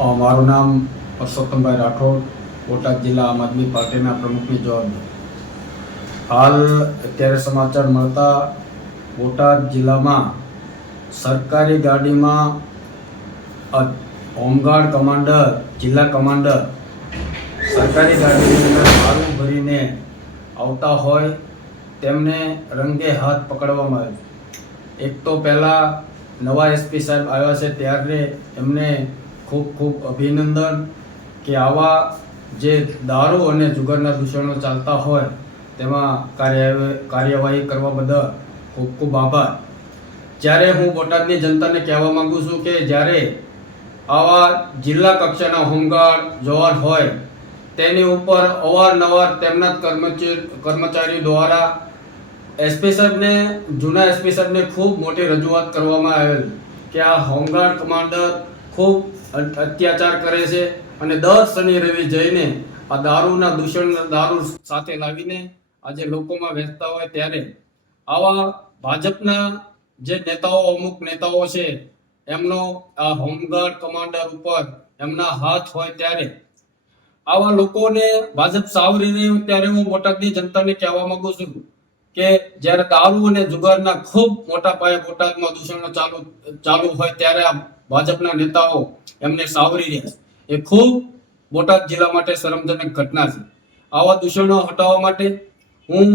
મારું નામ પરસોત્તમભાઈ રાઠોડ, બોટાદ જિલ્લા આમ આદમી પાર્ટીના પ્રમુખની જવાબદારી. હાલ અત્યારે સમાચાર મળતા બોટાદ જિલ્લામાં સરકારી ગાડીમાં હોમગાર્ડ કમાન્ડર, જિલ્લા કમાન્ડર સરકારી ગાડીની અંદર દારૂ ભરીને આવતા હોય તેમને રંગે હાથ પકડવામાં આવ્યું. એક તો પહેલાં નવા એસપી સાહેબ આવ્યા છે ત્યારે એમને ખૂબ ખૂબ અભિનંદન કે આવા જે દારૂ અને જુગારના દૂષણો ચાલતા હોય તેમાં કાર્યવાહી કરવા બદલ ખૂબ ખૂબ આભાર. જ્યારે હું બોટાદની જનતાને કહેવા માગું છું કે જ્યારે આવા જિલ્લા કક્ષાના હોમગાર્ડ જવાન હોય તેની ઉપર અવારનવાર તેમના કર્મચારીઓ દ્વારા એસપી સાહેબને, જૂના એસપી સાહેબને ખૂબ મોટી રજૂઆત કરવામાં આવેલ કે આ હોમગાર્ડ કમાન્ડર ખૂબ અત્યાચાર કરે છે અને દર શનિ રવિ જઈને આ દારૂના દારૂ સાથે લાવીને આજે લોકોમાં વેચતા હોય ત્યારે આવા ભાજપના જે નેતાઓ, અમુક નેતાઓ છે એમનો આ હોમગાર્ડ કમાન્ડર ઉપર એમના હાથ હોય ત્યારે આવા લોકોને ભાજપ સાવરી રહ્યું. ત્યારે હું બોટાદની જનતાને કહેવા માંગુ છું કે જ્યારે દારૂ અને જુગારના ખૂબ મોટા પાયે બોટાદમાં દૂષણો ચાલુ હોય ત્યારે આ ભાજપના નેતાઓ એમને સાવરી રહ્યા છે. એ ખૂબ બોટાદ જિલ્લા માટે શરમજનક ઘટના છે. આવા દૂષણો હટાવવા માટે હું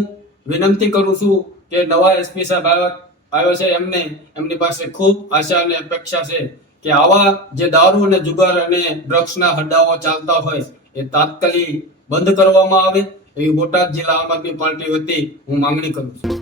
વિનંતી કરું છું કે નવા એસપી સાહેબ આવ્યો છે એમની પાસે ખૂબ આશા અને અપેક્ષા છે કે આવા જે દારૂ અને જુગાર અને ડ્રગ્સના હડ્ડાઓ ચાલતા હોય એ તાત્કાલિક બંધ કરવામાં આવે એવી બોટાદ જિલ્લા આમ આદમી પાર્ટી વતી હું માંગણી કરું છું.